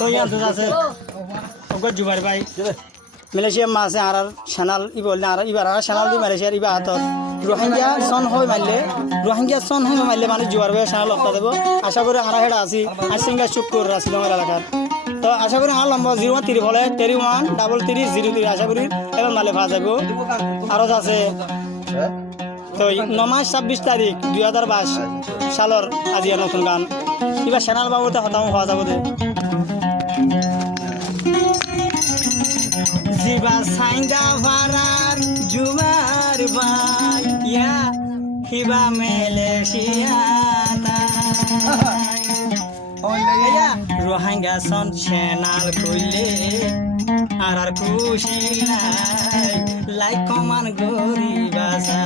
তো ইয়ার দুধ আছে ওগো জুবাইর ভাই মালয়েশিয়া মাসে আর চ্যানেল ই বললে আর ইবার আর চ্যানেল দি মালয়েশিয়ার ইবা হাতত রোহিঙ্গা সন হয় মারলে মানে জুবাইর ভাই চ্যানেল অফটা দেব আশা করি আর হেডা আছি আর সিঙ্গা শুক্র রাশি তোমার এলাকার তো আশা করি আর লম্বা 013 বলে 313303 আশা করি এবার মালে ভা যাব আরো আছে তো 9 মাস 26 তারিখ 2022 সালের আজি নতুন গান এবার চ্যানেল বাবুতে হতাম হওয়া যাব দে জিবা সাইন্দা ভারার জুমার ভাই ইয়া হিবা মালয়েশিয়া রোহিঙ্গা সন চ্যানেল খুললে আর খুশি নাই লাইক কমান গরিবাসা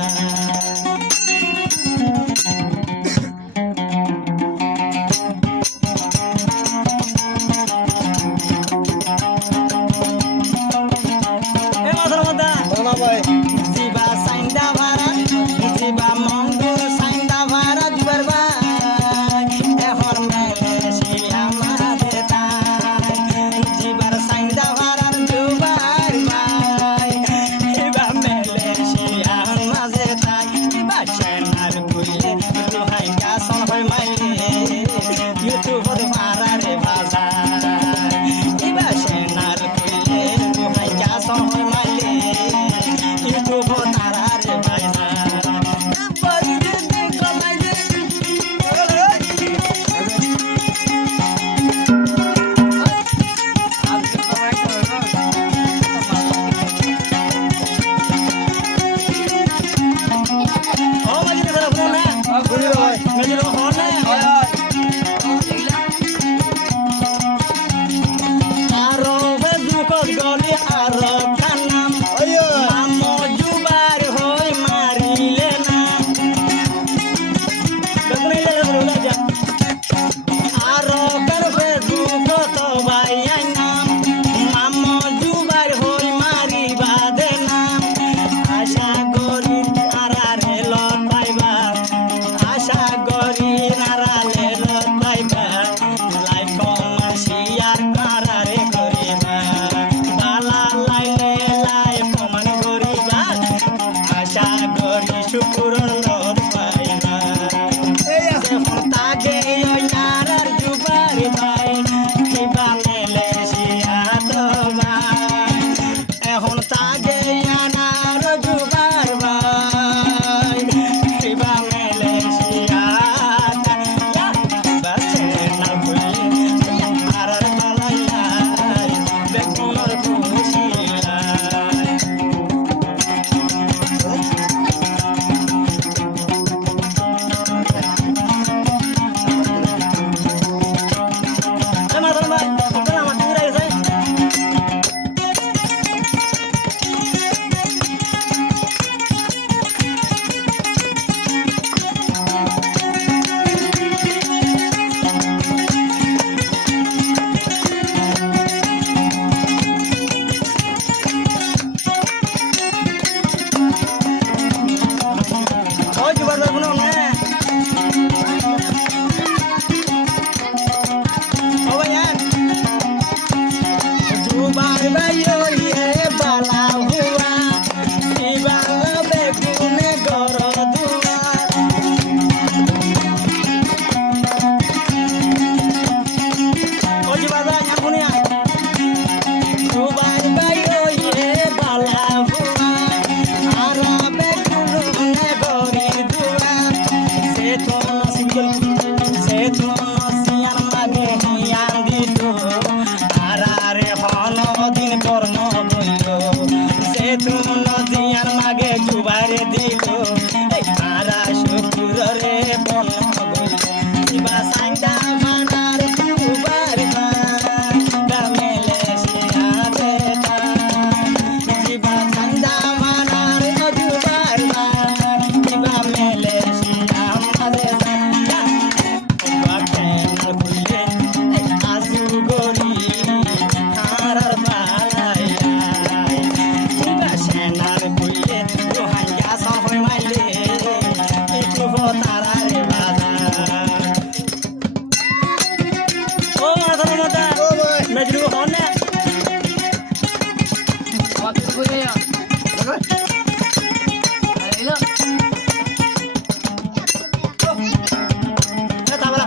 জিবা সাইন্দা ভারা জিবা মঙ্গল সাইন্দা ভারা জুবার ভাই এখন মালয়েশিয়া মাঝে তাই জিবার সাইন্দা ভারার জুবার ভাই এবার মালয়েশিয়ার মাঝে তাই এবার চ্যানেল খুললে রোহিঙ্গা সন হয় মাইলে ইউটিউবত ভাড়ারে ভাষা এবার চ্যানেল খুললে রোহিঙ্গা সন হয় মাইলে ইউটিউব তারারে ভাইসা আরো বেজুকত গলি আরো খানাম মামো জুবার হই মারিলে না আরো বের বেজুকত ভাই নাম মামো জুবার হই মারিবা দে না আশা করি আরারে লত পাইবা আশা করি আরালে লত পাইবা লাইক কমার শেয়ার কারারে করিবা বালা লাইলে লাইক কমান করিবা আশা করি শুকুর লত পাইবা এখন তাকে ওই নারার জুবার ভাই কিবা মালয়েশিয়া তো ভাই এখন তাকে নার জুবার ভাই কিবা মালয়েশিয়া বাসে না খুললে আর বালাই বেকুনর খুশি না দিলে হন না আমাকে তো কই না এলো তাবলা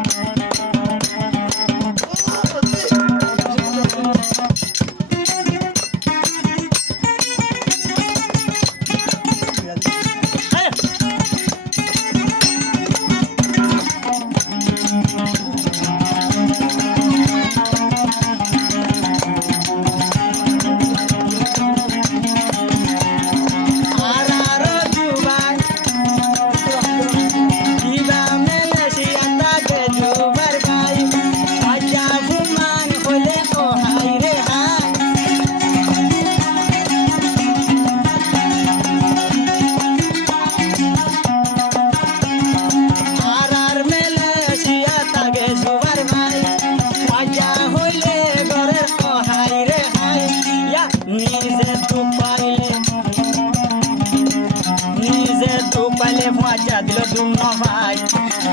দিল দুম ভাই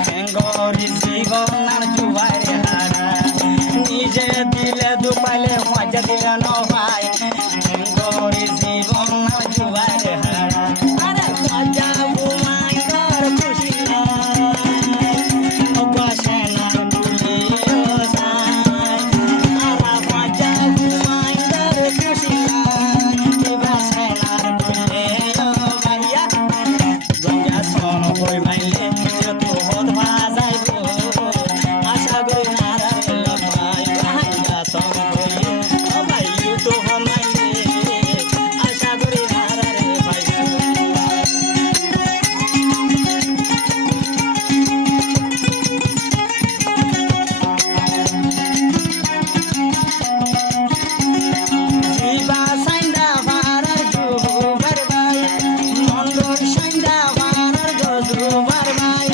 হেঙ্গরি জীবনার জুবাইরে হারা নিজে দিলে দুপাইলে মজা দিল ন ভাই হেঙ্গরি জীবনার জুবাইরে হারা আরে মজা বুমাই কর খুশি বাসনা তুলিও সাই আরা মজা বুমাই কর খুশি বাসনার তুলিও ভাইয়া গঙ্গা সন কই মাইলে যত হত বাজাইব আশা করি নারায় লপাই গঙ্গা সন কই ও ভাই তো হন মাইলে আশা করি নারায় পাইব জিবা সাইন্দা ভারার জুবার ভাই মন্দর সাইন্দা ভারার গজুবার ভাই